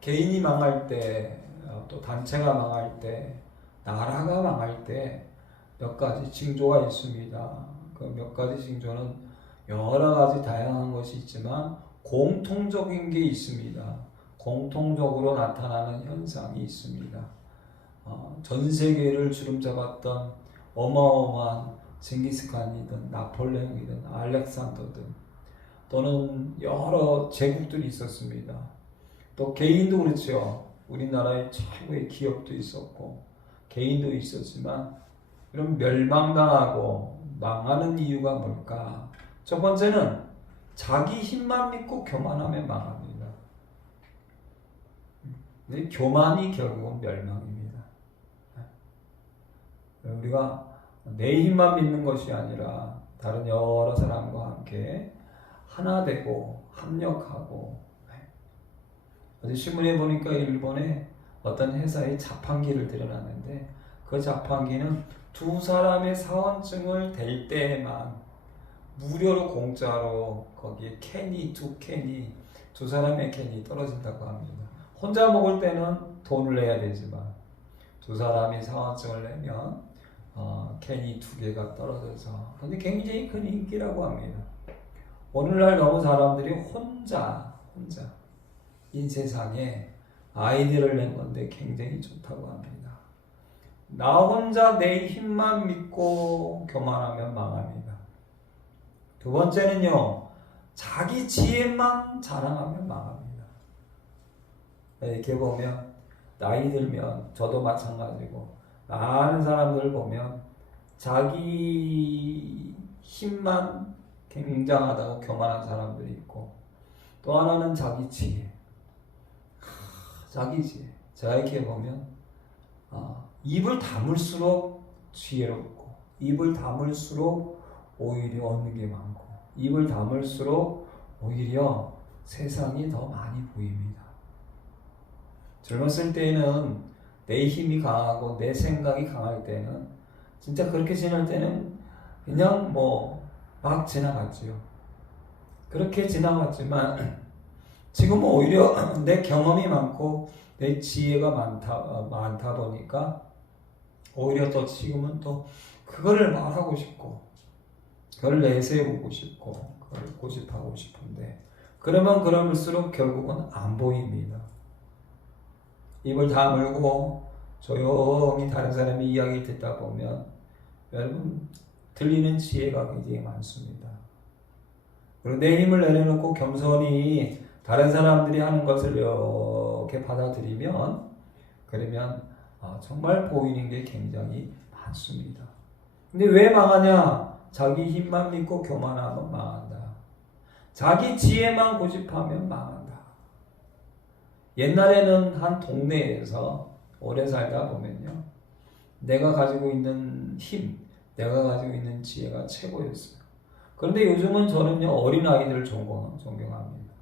개인이 망할 때, 또 단체가 망할 때, 나라가 망할 때 몇 가지 징조가 있습니다. 그 몇 가지 징조는 여러 가지 다양한 것이 있지만 공통적인 게 있습니다. 공통적으로 나타나는 현상이 있습니다. 전 세계를 주름잡았던 어마어마한 징기스칸이든 나폴레옹이든 알렉산더든 또는 여러 제국들이 있었습니다. 또 개인도 그렇죠. 우리나라의 최고의 기업도 있었고 개인도 있었지만 이런 멸망당하고 망하는 이유가 뭘까? 첫 번째는 자기 힘만 믿고 교만하면 망합니다. 근데 교만이 결국은 멸망입니다. 우리가 내 힘만 믿는 것이 아니라 다른 여러 사람과 함께 하나 되고 합력하고. 어제 신문에 보니까 일본에 어떤 회사의 자판기를 들여놨는데 그 자판기는 두 사람의 사원증을 댈 때에만 무료로 공짜로 거기에 두 사람의 캔이 떨어진다고 합니다. 혼자 먹을 때는 돈을 내야 되지만 두 사람이 사원증을 내면 캔이 2개가 떨어져서 근데 굉장히 큰 인기라고 합니다. 오늘날 너무 사람들이 혼자 이 세상에 아이디어를 낸 건데 굉장히 좋다고 합니다. 나 혼자 내 힘만 믿고 교만하면 망합니다. 두 번째는요, 자기 지혜만 자랑하면 망합니다. 이렇게 보면 나이 들면 저도 마찬가지고 많은 사람들 보면 자기 힘만 굉장하다고 교만한 사람들이 있고 또 하나는 자기 지혜. 자기 지혜. 제가 이렇게 보면 입을 다물수록 지혜롭고 입을 다물수록 오히려 얻는 게 많고 입을 다물수록 오히려 세상이 더 많이 보입니다. 젊었을 때는 내 힘이 강하고 내 생각이 강할 때는 진짜 그렇게 지낼 때는 그냥 막 지나갔지요. 그렇게 지나갔지만 지금은 오히려 내 경험이 많고 내 지혜가 많다 보니까 오히려 또 지금은 또 그거를 말하고 싶고 그걸 내세우고 싶고 그걸 고집하고 싶은데 그러면 그럴수록 결국은 안 보입니다. 입을 다물고 조용히 다른 사람의 이야기 듣다 보면 여러분 들리는 지혜가 굉장히 많습니다. 그리고 내 힘을 내려놓고 겸손히 다른 사람들이 하는 것을 이렇게 받아들이면 그러면 정말 보이는 게 굉장히 많습니다. 근데 왜 망하냐? 자기 힘만 믿고 교만하면 망한다. 자기 지혜만 고집하면 망한다. 옛날에는 한 동네에서 오래 살다 보면요. 내가 가지고 있는 힘, 내가 가지고 있는 지혜가 최고였어요. 그런데 요즘은 저는요, 어린아이들을 존경합니다.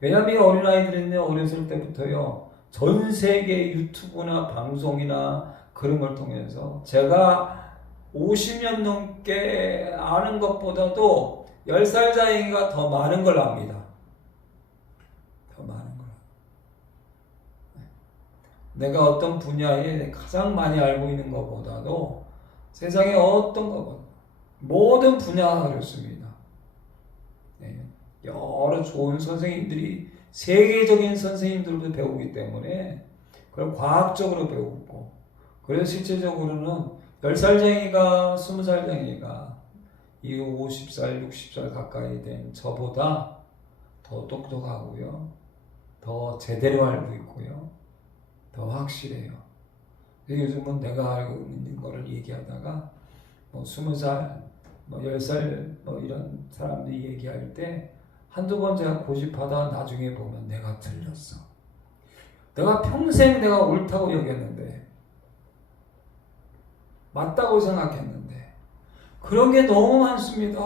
왜냐하면 이 어린아이들은 어렸을 때부터요, 전 세계 유튜브나 방송이나 그런 걸 통해서 제가 50년 넘게 아는 것보다도 10살 자기가 더 많은 걸 압니다. 더 많은 걸. 내가 어떤 분야에 가장 많이 알고 있는 것보다도 세상에 어떤 것보다 모든 분야가 그렇습니다. 여러 좋은 선생님들이 세계적인 선생님들도 배우기 때문에 그걸 과학적으로 배우고 그래서 실제적으로는 10살쟁이가 20살쟁이가 이 50살, 60살 가까이 된 저보다 더 똑똑하고요. 더 제대로 알고 있고요. 더 확실해요. 요즘은 내가 알고 있는 거를 얘기하다가 20살, 10살 이런 사람들이 얘기할 때 한두 번 제가 고집하다 나중에 보면 내가 틀렸어. 내가 평생 내가 옳다고 여겼는데 맞다고 생각했는데 그런 게 너무 많습니다.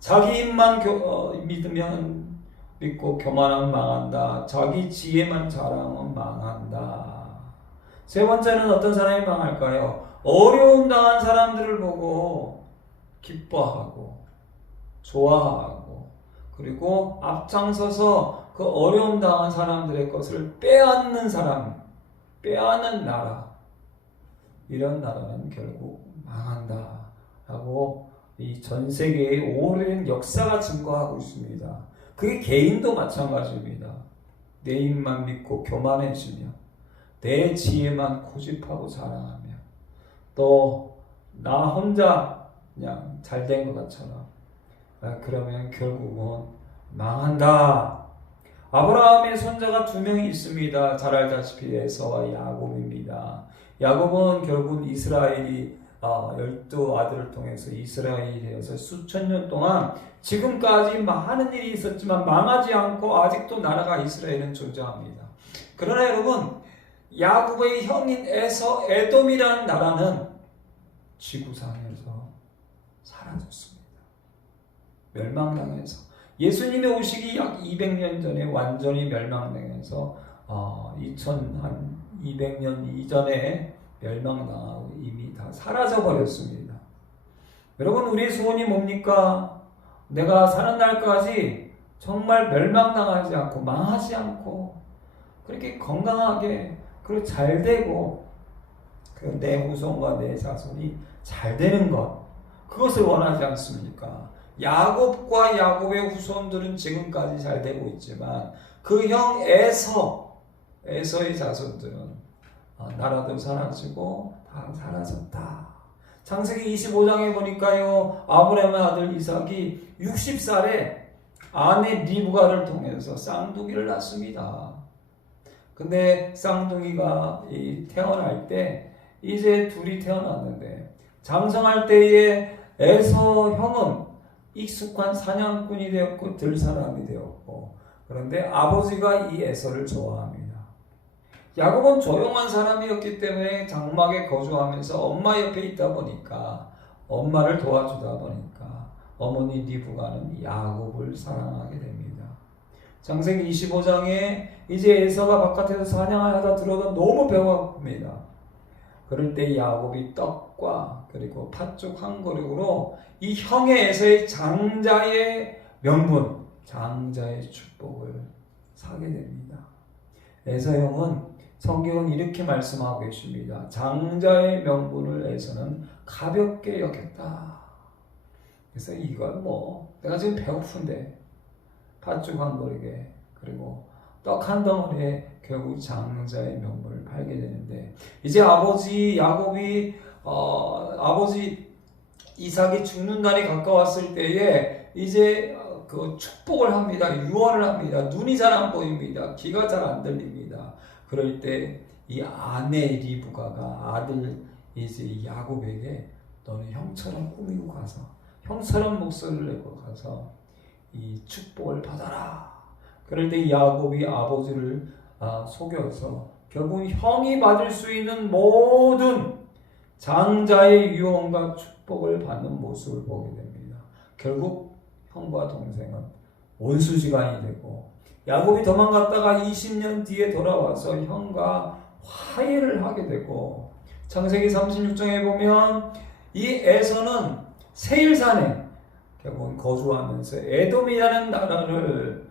자기 힘만 믿고 교만하면 망한다. 자기 지혜만 자랑하면 망한다. 세 번째는 어떤 사람이 망할까요? 어려움 당한 사람들을 보고 기뻐하고 좋아하고 그리고 앞장서서 그 어려움 당한 사람들의 것을 빼앗는 사람, 빼앗는 나라, 이런 나라는 결국 망한다 라고 이 전 세계의 오랜 역사가 증거하고 있습니다. 그게 개인도 마찬가지입니다. 내 입만 믿고 교만해지며 내 지혜만 고집하고 자랑하며 또 나 혼자 그냥 잘된 것 같처럼 그러면 결국은 망한다. 아브라함의 손자가 2명이 있습니다. 잘 알다시피 에서와 야곱입니다. 야곱은 결국 이스라엘이 12아들을 통해서 이스라엘이 되어서 수천 년 동안 지금까지 많은 일이 있었지만 망하지 않고 아직도 나라가 이스라엘은 존재합니다. 그러나 여러분, 야곱의 형인 에돔이라는 나라는 지구상에서 사라졌습니다. 멸망당해서 예수님의 오시기 약 200년 전에 완전히 멸망당해서 2200년 이전에 멸망당하고 이미 다 사라져버렸습니다. 여러분, 우리의 소원이 뭡니까? 내가 사는 날까지 정말 멸망당하지 않고 망하지 않고 그렇게 건강하게 그리고 잘 되고 내 후손과 내 자손이 잘 되는 것, 그것을 원하지 않습니까? 야곱과 야곱의 후손들은 지금까지 잘 되고 있지만 그 형 에서의 자손들은 나라도 사라지고 다 사라졌다. 창세기 25장에 보니까요, 아브라함의 아들 이삭이 60살에 아내 리브가를 통해서 쌍둥이를 낳습니다. 근데 쌍둥이가 태어날 때 이제 둘이 태어났는데 장성할 때에 에서 형은 익숙한 사냥꾼이 되었고 들사람이 되었고, 그런데 아버지가 이 에서를 좋아합니다. 야곱은 조용한 사람이었기 때문에 장막에 거주하면서 엄마 옆에 있다 보니까, 엄마를 도와주다 보니까 어머니 리브가는 야곱을 사랑하게 됩니다. 창세기 25장에 이제 에서가 바깥에서 사냥을 하다 들어도 너무 배가 고픕니다. 그럴 때 야곱이 떡과 그리고 팥죽 한 그릇으로 이 형의 에서의 장자의 명분, 장자의 축복을 사게 됩니다. 에서 형은 성경은 이렇게 말씀하고 계십니다. 장자의 명분을 에서는 가볍게 여겼다. 그래서 이건 내가 지금 배고픈데 팥죽 한 그릇에 그리고 떡 한 덩어리에 결국 장자의 명분을 팔게 되는데, 이제 아버지 야곱이 아버지 이삭이 죽는 날이 가까웠을 때에 이제 그 축복을 합니다. 유언을 합니다. 눈이 잘 안 보입니다. 귀가 잘 안 들립니다. 그럴 때 이 아내 리브가가 아들 이제 야곱에게 너는 형처럼 꾸미고 가서 형처럼 목소리를 내고 가서 이 축복을 받아라. 그럴 때 야곱이 아버지를 속여서 결국 형이 받을 수 있는 모든 장자의 유언과 축복을 받는 모습을 보게 됩니다. 결국 형과 동생은 원수지간이 되고, 야곱이 도망갔다가 20년 뒤에 돌아와서 형과 화해를 하게 되고, 창세기 36장에 보면 이 에서는 세일산에 결국은 거주하면서 에돔이라는 나라를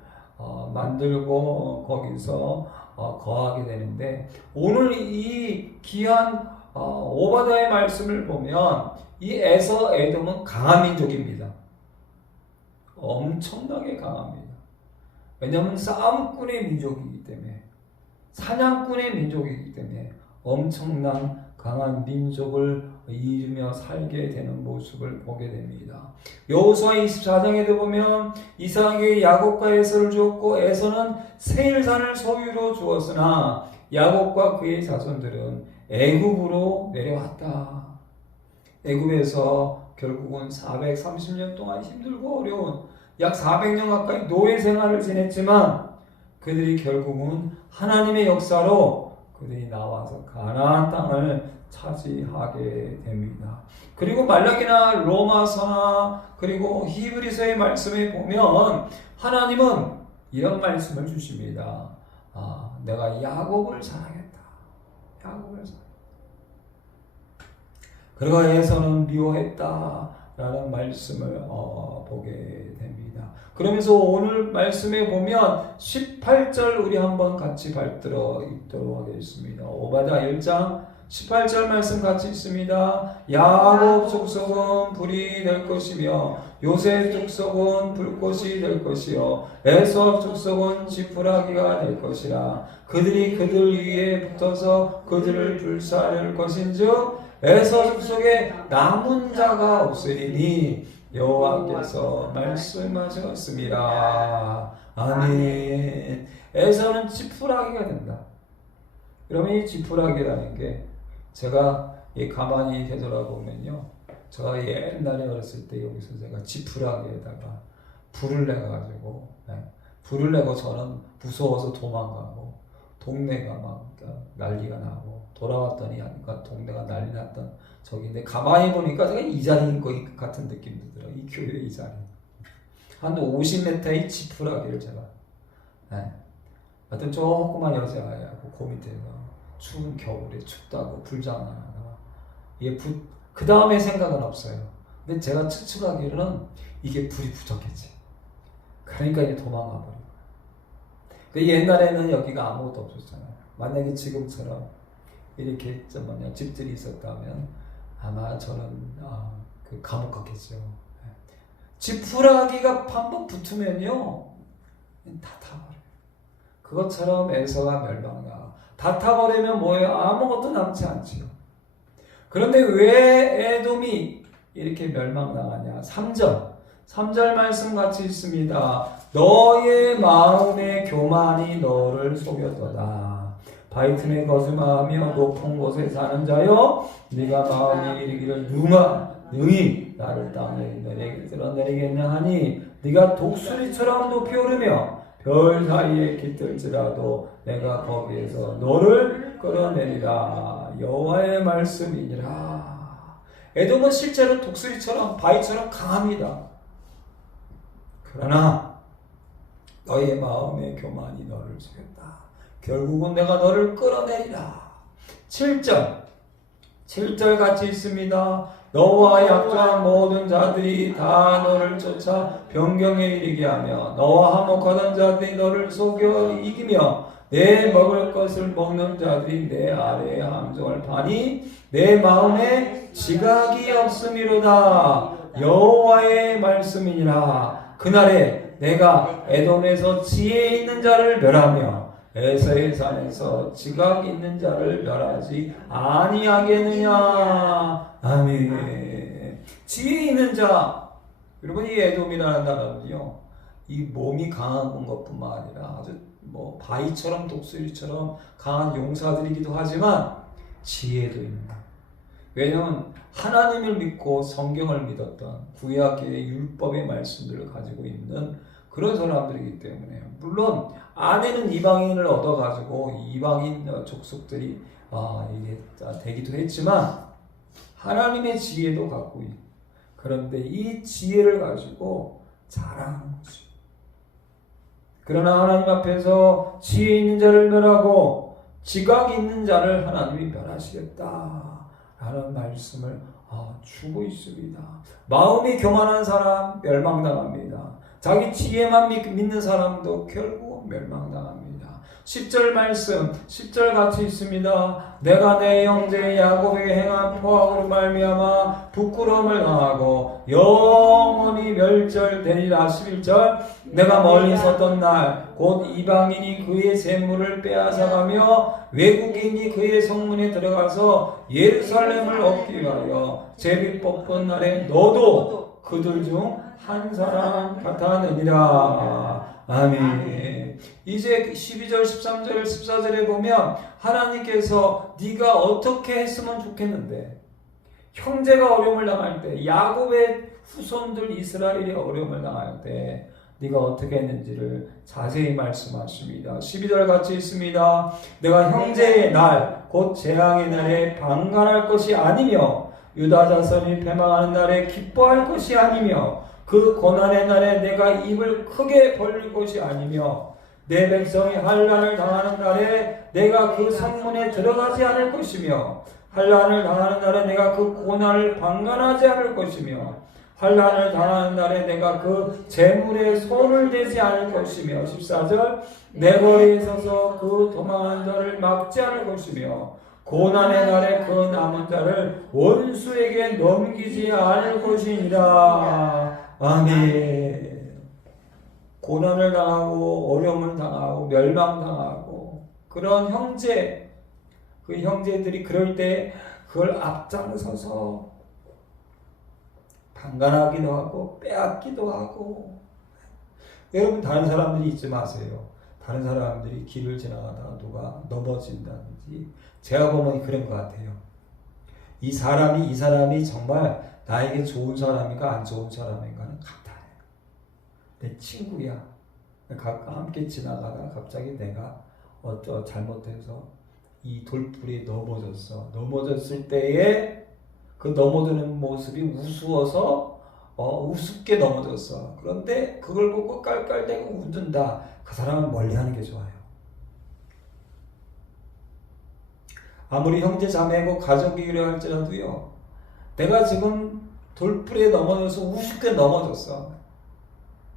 만들고 거기서 거하게 되는데, 오늘 이 귀한 오바댜의 말씀을 보면 이 에서 에돔은 강한 민족입니다. 엄청나게 강합니다. 왜냐하면 싸움꾼의 민족이기 때문에, 사냥꾼의 민족이기 때문에 엄청난 강한 민족을 이루며 살게 되는 모습을 보게 됩니다. 여호수아 24장에도 보면 이삭에게 야곱과 에서를 주었고 에서는 세일산을 소유로 주었으나 야곱과 그의 자손들은 애굽으로 내려왔다. 애굽에서 결국은 430년 동안 힘들고 어려운 약 400년 가까이 노예 생활을 지냈지만 그들이 결국은 하나님의 역사로 그들이 나와서 가나안 땅을 차지하게 됩니다. 그리고 말라기나 로마서나 그리고 히브리서의 말씀에 보면 하나님은 이런 말씀을 주십니다. 내가 야곱을 사랑했다. 야곱을 사랑했다. 그리고 에서는 미워했다. 라는 말씀을 보게 됩니다. 그러면서 오늘 말씀에 보면 18절 우리 한번 같이 발들어 읽도록 하겠습니다. 오바댜 1장 18절 말씀 같이 있습니다. 야곱 족속은 불이 될 것이며 요셉 족속은 불꽃이 될 것이요 에서 족속은 지푸라기가 될 것이라. 그들이 그들 위에 붙어서 그들을 불사를 것인즉 에서 족속에 남은 자가 없으리니 여호와께서 말씀하셨습니다. 아멘. 에서는 지푸라기가 된다. 그러면 이 지푸라기라는 게 제가 가만히 되돌아보면요, 제가 옛날에 어렸을 때 여기서 제가 지푸라기에다가 불을 내가지고 불을 내고 저는 무서워서 도망가고 동네가 막 난리가 나고 돌아왔더니 하니까 동네가 난리 났던 적인데 가만히 보니까 제가 이 자리인 것 같은 느낌이 들어요. 이 교회 이 자리 한 50m의 지푸라기를 제가 하여튼 조그만 여자애하고 그 밑에서 추운 겨울에 춥다고 불장난하다가 그 다음에 생각은 없어요. 근데 제가 추측하기로는 이게 불이 부족했지. 그러니까 이제 도망가 버리고. 근데 옛날에는 여기가 아무것도 없었잖아요. 만약에 지금처럼 이렇게 집들이 있었다면 아마 저는 그 감옥 갔겠죠. 지푸라기가 한번 붙으면요 다 타버려요. 그것처럼 에서가 멸망나. 다 타버리면 뭐예요? 아무것도 남지 않지요. 그런데 왜 에돔이 이렇게 멸망당하냐? 3절 말씀 같이 있습니다. 너의 마음의 교만이 너를 속였도다. 바위 틈에 거스름하며 높은 곳에 사는 자여, 네가 마음이 이르기를 누가 능히 나를 땅에 드러내리겠냐 하니, 네가 독수리처럼 높이 오르며 별 사이에 깃들지라도 내가 거기에서 너를 끌어내리라. 여호와의 말씀이니라. 에돔은 실제로 독수리처럼 바위처럼 강합니다. 그러나 너의 마음의 교만이 너를 속였다. 결국은 내가 너를 끌어내리라. 7절 같이 있습니다. 너와 약조한 모든 자들이 다 너를 쫓아 변경에 이르게 하며 너와 화목하던 자들이 너를 속여 이기며 내 먹을 것을 먹는 자들이 내 아래에 함정을 파니 내 마음에 지각이 없음이로다. 여호와의 말씀이니라. 그날에 내가 에돔에서 지혜 있는 자를 멸하며 에서의 산에서 지각 있는 자를 멸하지 아니하겠느냐. 아멘. 지혜 있는 자. 여러분, 이 에돔이라는 나라는요, 이 몸이 강한 것뿐만 아니라 아주 바위처럼 독수리처럼 강한 용사들이기도 하지만 지혜도 있는. 왜냐하면 하나님을 믿고 성경을 믿었던 구약의 율법의 말씀들을 가지고 있는 그런 사람들이기 때문에, 물론 아내는 이방인을 얻어가지고 이방인 족속들이 이게 되기도 했지만 하나님의 지혜도 갖고 있고, 그런데 이 지혜를 가지고 자랑하는 거죠. 그러나 하나님 앞에서 지혜 있는 자를 멸하고 지각 있는 자를 하나님이 멸하시겠다 라는 말씀을 주고 있습니다. 마음이 교만한 사람 멸망당합니다. 자기 지혜만 믿는 사람도 결국 멸망당합니다. 10절 말씀, 10절 같이 있습니다. 내가 내 형제 야곱에게 행한 포악으로 말미암아 부끄러움을 당하고 영원히 멸절되리라. 11절 내가 멀리 섰던 날 곧 이방인이 그의 재물을 빼앗아가며 외국인이 그의 성문에 들어가서 예루살렘을 얻기 위하여 제비 뽑던 날에 너도 그들 중 한 사람 같았느니라. 아멘. 이제 12절, 13절, 14절에 보면 하나님께서 네가 어떻게 했으면 좋겠는데, 형제가 어려움을 당할 때, 야곱의 후손들 이스라엘이 어려움을 당할 때 네가 어떻게 했는지를 자세히 말씀하십니다. 12절 같이 있습니다. 내가 형제의 날, 곧 재앙의 날에 방관할 것이 아니며 유다 자손이 패망하는 날에 기뻐할 것이 아니며 그 고난의 날에 내가 입을 크게 벌릴 것이 아니며 내 백성이 환난을 당하는 날에 내가 그 성문에 들어가지 않을 것이며 환난을 당하는 날에 내가 그 고난을 방관하지 않을 것이며 환난을 당하는 날에 내가 그 재물에 손을 대지 않을 것이며 14절 내 거리에 서서 그 도망하는 자를 막지 않을 것이며 고난의 날에 그 남은 자를 원수에게 넘기지 않을 것이니라. 아멘. 고난을 당하고 어려움을 당하고 멸망당하고 그런 형제, 그 형제들이 그럴 때 그걸 앞장서서 방관하기도 하고 빼앗기도 하고. 여러분 다른 사람들이 잊지 마세요. 다른 사람들이 길을 지나가다가 누가 넘어진다든지 제가 보면 그런 것 같아요. 이 사람이 정말 나에게 좋은 사람인가 안 좋은 사람인가는 같아요. 내 친구야. 함께 지나가다가 갑자기 내가 잘못해서 이 돌풀이 넘어졌어. 넘어졌을 때에 그 넘어지는 모습이 우스워서 우습게 넘어졌어. 그런데 그걸 보고 깔깔대고 웃는다. 그 사람은 멀리하는 게 좋아요. 아무리 형제 자매고 가족이라 할지라도요. 내가 지금 돌풀에 넘어져서 우습게 넘어졌어.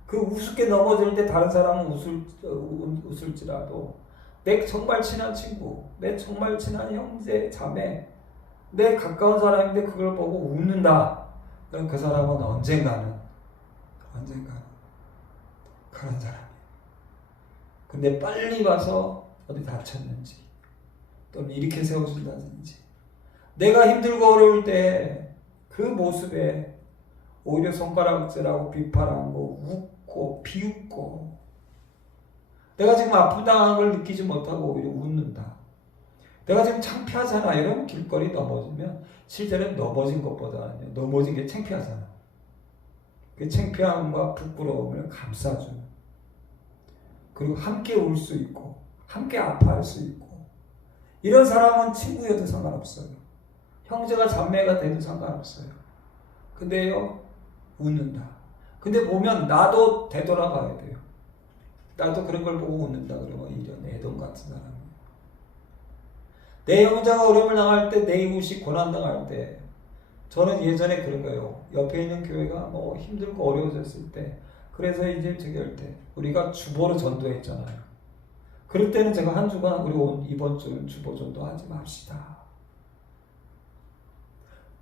그 우습게 넘어질 때 다른 사람은 웃을지라도 내 정말 친한 친구, 내 정말 친한 형제 자매, 내 가까운 사람인데 그걸 보고 웃는다. 그럼 그 사람은 언젠가는 그런 사람이에요. 근데 빨리 와서 어디 다쳤는지 또는 이렇게 세워준다든지 내가 힘들고 어려울 때 그 모습에 오히려 손가락질하고 비판하고 웃고 비웃고 내가 지금 아프다는 걸 느끼지 못하고 오히려 웃는다. 내가 지금 창피하잖아. 이런 길거리 넘어지면 실제로는 넘어진 것보다는 넘어진 게 창피하잖아. 그 창피함과 부끄러움을 감싸주는, 그리고 함께 울 수 있고 함께 아파할 수 있고, 이런 사람은 친구여도 상관없어요. 형제가 자매가 돼도 상관없어요. 근데요, 웃는다. 근데 보면 나도 되돌아가야 돼요. 나도 그런 걸 보고 웃는다 그러면 이런 애동 같은 사람이에요. 내 형제가 어려움을 당할 때, 내 이웃이 고난당할 때, 저는 예전에 그런 거예요. 옆에 있는 교회가 뭐 힘들고 어려워졌을 때, 그래서 이제 저기 할 때 우리가 주보로 전도했잖아요. 그럴 때는 제가 한 주간 우리 이번 주는 주보 전도하지 맙시다.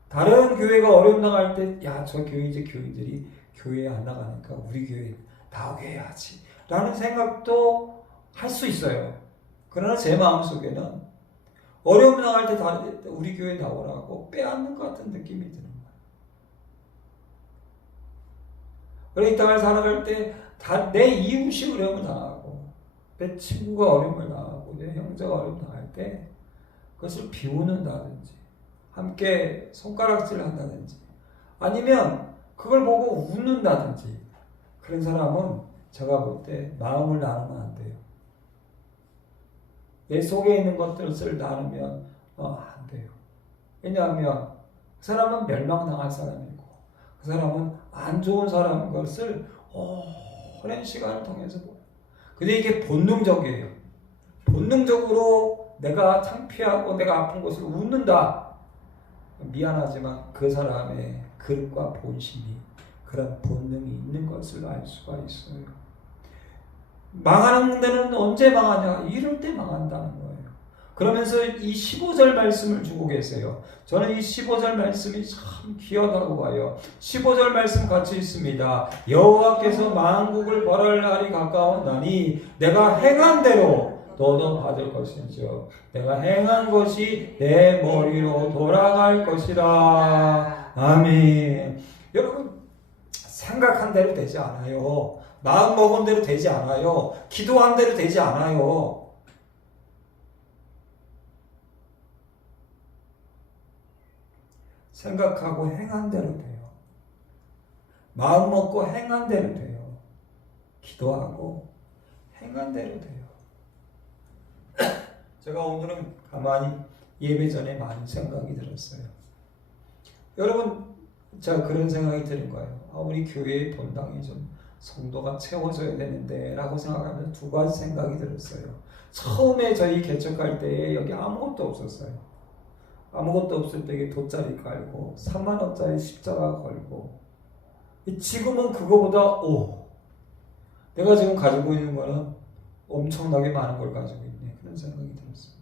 다른 교회가 어려움 당할 때, 야, 저 교회 이제 교인들이 교회에 안 나가니까 우리 교회에 나오게 해야지 라는 생각도 할 수 있어요. 그러나 제 마음속에는 어려움 당할 때 우리 교회에 나오라고 빼앗는 것 같은 느낌이 드는 거예요. 그래, 이 땅을 살아갈 때 내 이웃이 어려움을 당하고 내 친구가 어려움을 당하고 내 형제가 어려움을 당할 때 그것을 비웃는다든지 함께 손가락질을 한다든지 아니면 그걸 보고 웃는다든지, 그런 사람은 제가 볼 때 마음을 나누면 안 돼요. 내 속에 있는 것들을 나누면 안 돼요. 왜냐하면 그 사람은 멸망당할 사람이고 그 사람은 안 좋은 사람인 것을 오랜 시간을 통해서 보여요. 근데 이게 본능적이에요. 본능적으로 내가 창피하고 내가 아픈 것을 웃는다. 미안하지만 그 사람의 그릇과 본심이 그런 본능이 있는 것을 알 수가 있어요. 망하는 데는 언제 망하냐? 이럴 때 망한다는 거예요. 그러면서 이 15절 말씀을 주고 계세요. 저는 이 15절 말씀이 참 귀하다고 봐요. 15절 말씀 같이 있습니다. 여호와께서 만국을 벌할 날이 가까웠나니 내가 행한 대로 너도 받을 것인지요. 내가 행한 것이 내 머리로 돌아갈 것이라. 아멘. 여러분, 생각한 대로 되지 않아요. 마음 먹은 대로 되지 않아요. 기도한 대로 되지 않아요. 생각하고 행한 대로 돼요. 마음 먹고 행한 대로 돼요. 기도하고 행한 대로 돼요. 제가 오늘은 가만히 예배 전에 많은 생각이 들었어요. 여러분, 제가 그런 생각이 드는 거예요. 우리 교회의 본당이 좀 성도가 채워져야 되는데 라고 생각하면서 두 가지 생각이 들었어요. 처음에 저희 개척할 때에 여기 아무것도 없었어요. 아무것도 없을 때 돗자리 깔고 3만 원짜리 십자가 걸고 지금은 그거보다 내가 지금 가지고 있는 거는 엄청나게 많은 걸 가지고 있네. 그런 생각이 들었어요.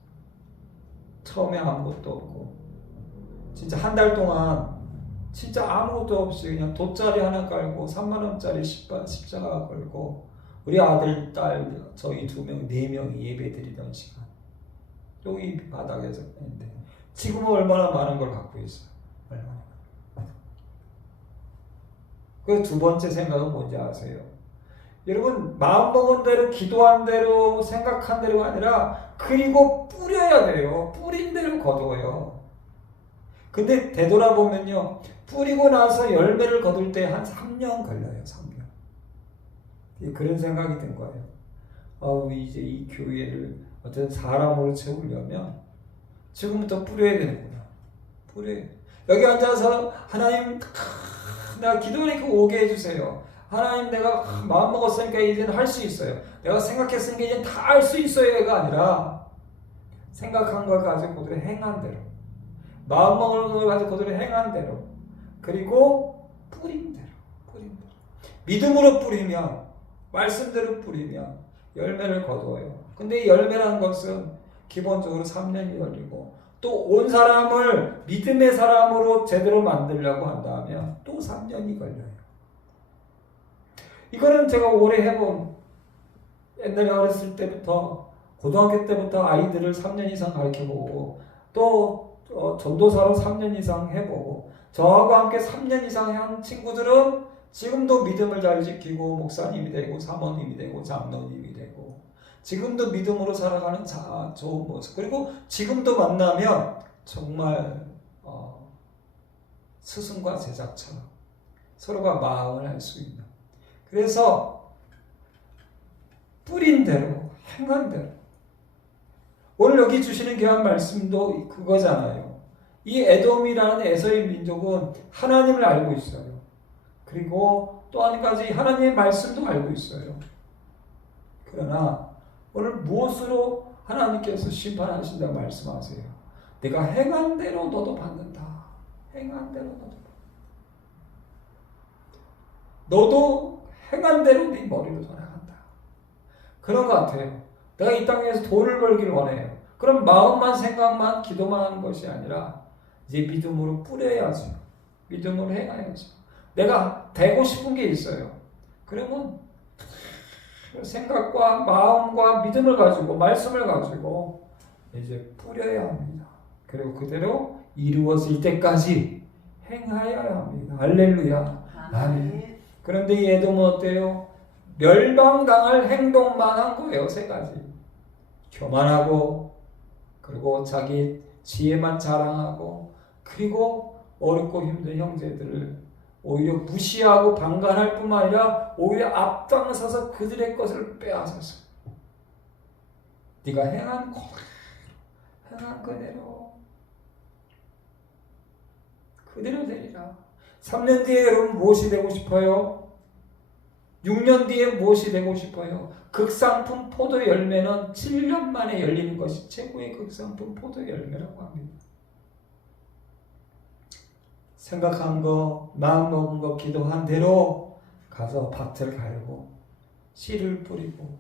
처음에 아무것도 없고 진짜 한 달 동안 진짜 아무것도 없이 그냥 돗자리 하나 깔고 3만 원짜리 십자가 걸고 우리 아들, 딸, 저희 2명, 4명이 예배 드리던 시간 여기 바닥에서 했는데 지금은 얼마나 많은 걸 갖고 있어요. 얼마나. 그 두 번째 생각은 뭔지 아세요? 여러분 마음먹은 대로 기도한 대로 생각한 대로가 아니라 그리고 뿌려야 돼요. 뿌린 대로 거둬요. 근데 되돌아보면요 뿌리고 나서 열매를 거둘 때 한 3년 걸려요. 3년. 그런 생각이 든 거예요. 이제 이 교회를 어떤 사람으로 채우려면 지금부터 뿌려야 되는구나. 뿌려야. 여기 앉아서 하나님 내가 기도하니까 오게 해주세요. 하나님 내가 마음 먹었으니까 이제는 할 수 있어요. 내가 생각했으니까 이제는 다 할 수 있어요가 아니라 생각한 걸 가지고 그대로 행한 대로 마음 먹은 걸 가지고 그대로 행한 대로 그리고 뿌린 대로 믿음으로 뿌리면 말씀대로 뿌리면 열매를 거두어요. 근데 이 열매라는 것은 기본적으로 3년이 걸리고 또 온 사람을 믿음의 사람으로 제대로 만들려고 한다면 또 3년이 걸려요. 이거는 제가 오래 해본 옛날에 어렸을 때부터 고등학교 때부터 아이들을 3년 이상 가르쳐보고 또 전도사로 3년 이상 해보고 저하고 함께 3년 이상 한 친구들은 지금도 믿음을 잘 지키고 목사님이 되고 사모님이 되고 장로님이 되고 지금도 믿음으로 살아가는 좋은 모습 그리고 지금도 만나면 정말 스승과 제자처럼 서로가 마음을 할 수 있는 그래서 뿌린 대로 행한 대로 오늘 여기 주시는 귀한 말씀도 그거잖아요. 이 에돔이라는 에서의 민족은 하나님을 알고 있어요. 그리고 또 한 가지 하나님의 말씀도 알고 있어요. 그러나 오늘 무엇으로 하나님께서 심판하신다고 말씀하세요? 내가 행한 대로 너도 받는다. 행한 대로 너도 받는다. 너도 행한 대로 네 머리로 돌아간다. 그런 것 같아요. 내가 이 땅에서 돈을 벌길 원해요. 그럼 마음만 생각만 기도만 하는 것이 아니라 이제 믿음으로 뿌려야죠. 믿음으로 행해야죠. 내가 되고 싶은 게 있어요. 그러면 생각과 마음과 믿음을 가지고 말씀을 가지고 이제 뿌려야 합니다. 그리고 그대로 이루어질 때까지 행하여야 합니다. 할렐루야. 아멘. 그런데 이 에돔은 어때요? 멸망당할 행동만 한 거예요. 3가지. 교만하고 그리고 자기 지혜만 자랑하고 그리고 어렵고 힘든 형제들을 오히려 무시하고 방관할 뿐만 아니라 오히려 앞장서서 그들의 것을 빼앗았어. 네가 행한 그대로 되리라. 3년 뒤에 여러분 무엇이 되고 싶어요? 6년 뒤에 무엇이 되고 싶어요? 극상품 포도 열매는 7년 만에 열리는 것이 최고의 극상품 포도 열매라고 합니다. 생각한 거, 마음 먹은 거, 기도한 대로 가서 밭을 갈고 씨를 뿌리고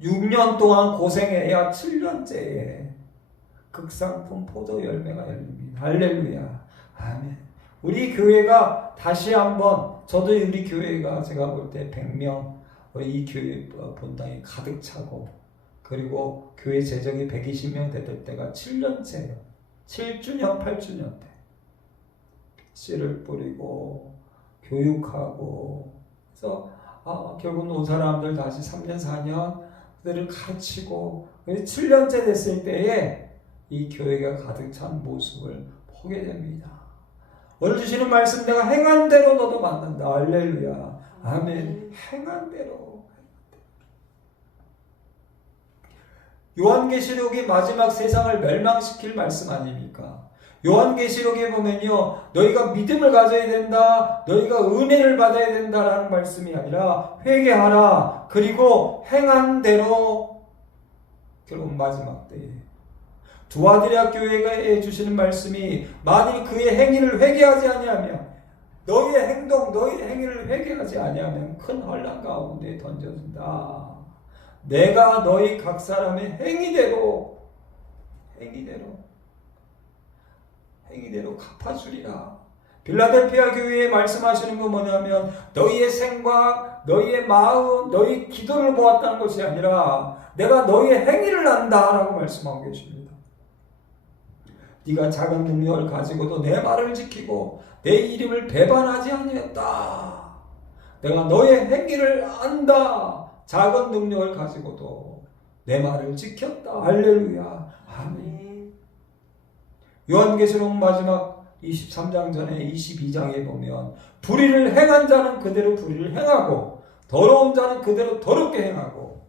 6년 동안 고생해야 7년째에 극상품 포도 열매가 열립니다. 할렐루야. 아멘. 우리 교회가 다시 한번 저도 우리 교회가 제가 볼 때 100명 이 교회 본당이 가득 차고 그리고 교회 재정이 120명 됐을 때가 7년째예요. 7주년, 8주년 때 씨를 뿌리고 교육하고 그래서 결국 온 사람들 다시 3년, 4년 그들을 가르치고 7년째 됐을 때에 이 교회가 가득 찬 모습을 보게 됩니다. 오늘 주시는 말씀 내가 행한 대로 너도 받는다. 할렐루야. 아멘. 행한 대로. 요한계시록이 마지막 세상을 멸망시킬 말씀 아닙니까? 요한계시록에 보면요, 너희가 믿음을 가져야 된다, 너희가 은혜를 받아야 된다라는 말씀이 아니라 회개하라, 그리고 행한 대로 결국 마지막 때에 두아디라 교회가 주시는 말씀이 만일 그의 행위를 회개하지 아니하면 너희의 행동, 너희의 행위를 회개하지 아니하면 큰 혼란 가운데 던져진다. 내가 너희 각 사람의 행위대로 갚아주리라. 빌라델피아 교회에 말씀하시는 건 뭐냐면 너희의 생각, 너희의 마음, 너희 기도를 보았다는 것이 아니라 내가 너희의 행위를 안다라고 말씀하고 계십니다. 네가 작은 능력을 가지고도 내 말을 지키고 내 이름을 배반하지 아니했다. 내가 너의 행위를 안다. 작은 능력을 가지고도 내 말을 지켰다. 할렐루야. 아멘. 요한계시록 마지막 23장 전에 22장에 보면 불의를 행한 자는 그대로 불의를 행하고 더러운 자는 그대로 더럽게 행하고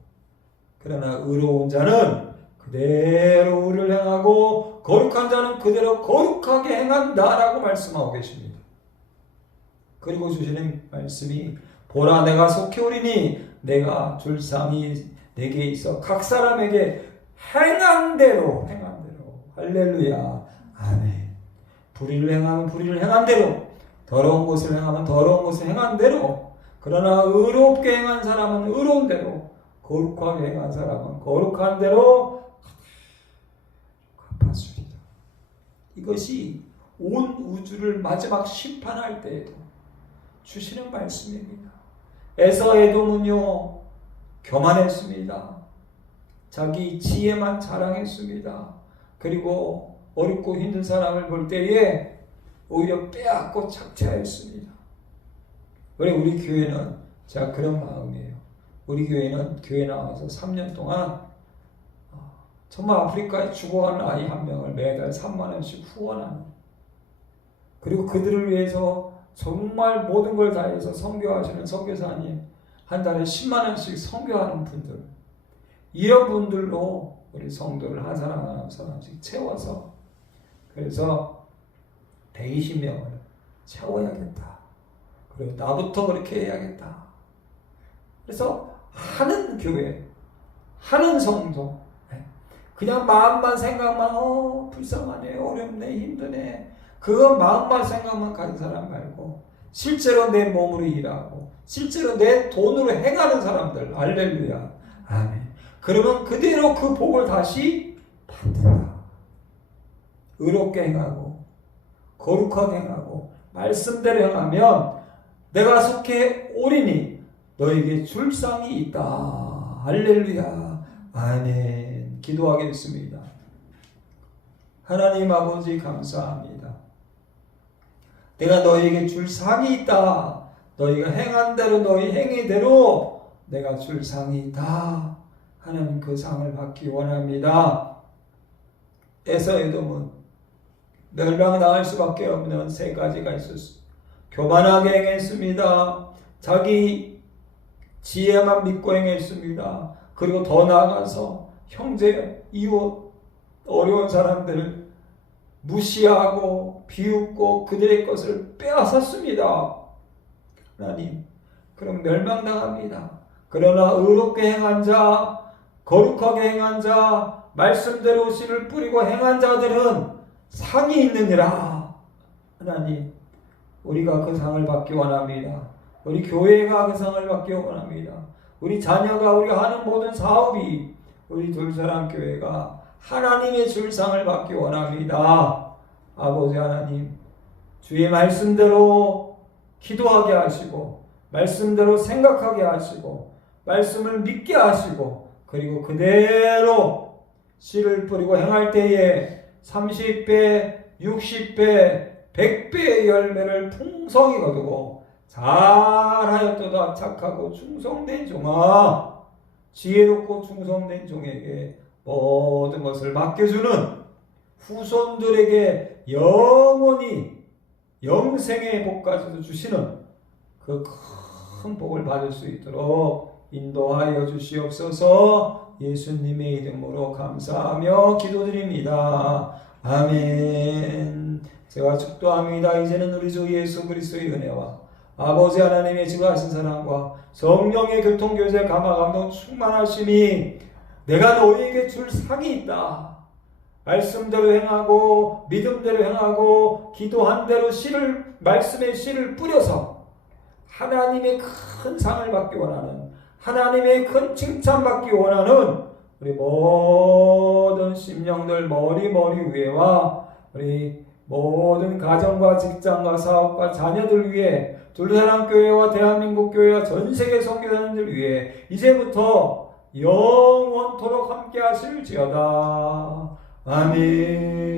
그러나 의로운 자는 그대로 의를 행하고 거룩한 자는 그대로 거룩하게 행한다라고 말씀하고 계십니다. 그리고 주시는 말씀이 보라 내가 속히 오리니 내가 줄 상이 내게 있어 각 사람에게 행한 대로 할렐루야. 아멘. 불의를 행하면 불의를 행한 대로, 더러운 것을 행하면 더러운 것을 행한 대로, 그러나 의롭게 행한 사람은 의로운 대로, 거룩하게 행한 사람은 거룩한 대로 갚아주리라. 이것이 온 우주를 마지막 심판할 때에도 주시는 말씀입니다. 에서에돔은요 교만했습니다. 자기 지혜만 자랑했습니다. 그리고 어렵고 힘든 사람을 볼 때에 오히려 빼앗고 착취하였습니다. 왜 우리 교회는 제가 그런 마음이에요. 우리 교회는 교회 나와서 3년 동안 정말 아프리카에 죽어가는 아이 한 명을 매달 3만 원씩 후원하는, 그리고 그들을 위해서 정말 모든 걸 다해서 선교하시는 선교사님, 한 달에 10만 원씩 선교하는 분들, 이런 분들로 우리 성도를 한 사람 한 사람씩 채워서, 그래서 120명을 채워야겠다. 그리고 나부터 그렇게 해야겠다. 그래서 하는 교회, 하는 성도, 그냥 마음만 생각만 불쌍하네, 어렵네, 힘드네, 그거 마음만 생각만 가진 사람 말고 실제로 내 몸으로 일하고 실제로 내 돈으로 행하는 사람들, 할렐루야, 아멘. 그러면 그대로 그 복을 다시 받는다. 의롭게 행하고 거룩하게 행하고 말씀대로 행하면 내가 속해 오리니 너에게 줄 상이 있다. 할렐루야, 아멘. 기도하겠습니다. 하나님 아버지 감사합니다. 내가 너에게 줄 상이 있다. 너희가 행한 대로 너희 행위대로 내가 줄 상이 있다. 하나님 그 상을 받기 원합니다. 에서에돔은 멸망당할 수밖에 없는 세 가지가 있었습니다. 교만하게 행했습니다. 자기 지혜만 믿고 행했습니다. 그리고 더 나아가서 형제, 이웃, 어려운 사람들을 무시하고 비웃고 그들의 것을 빼앗았습니다. 하나님, 그럼 멸망당합니다. 그러나 의롭게 행한 자, 거룩하게 행한 자, 말씀대로 씨를 뿌리고 행한 자들은 상이 있느니라. 하나님, 우리가 그 상을 받기 원합니다. 우리 교회가 그 상을 받기 원합니다. 우리 자녀가, 우리가 하는 모든 사업이 우리 둘사랑교회가 하나님의 줄 상을 받기 원합니다. 아버지 하나님, 주의 말씀대로 기도하게 하시고 말씀대로 생각하게 하시고 말씀을 믿게 하시고 그리고 그대로 씨를 뿌리고 행할 때에 30배, 60배, 100배의 열매를 풍성히 거두고 잘하였도다 착하고 충성된 종아, 지혜롭고 충성된 종에게 모든 것을 맡겨주는 후손들에게 영원히 영생의 복까지도 주시는 그 큰 복을 받을 수 있도록 인도하여 주시옵소서. 예수님의 이름으로 감사하며 기도드립니다. 아멘. 제가 축도합니다. 이제는 우리 주 예수 그리스도의 은혜와 아버지 하나님의 지극하신 사랑과 성령의 교통교제 감화 감동 충만하심이 내가 너희에게 줄 상이 있다. 말씀대로 행하고 믿음대로 행하고 기도한 대로 말씀의 씨를 뿌려서 하나님의 큰 상을 받기 원하는, 하나님의 큰 칭찬받기 원하는 우리 모든 심령들 머리 위에와 우리 모든 가정과 직장과 사업과 자녀들 위해, 둘사랑교회와 대한민국 교회와 전세계 선교사님들 위해 이제부터 영원토록 함께 하실지어다. 아멘.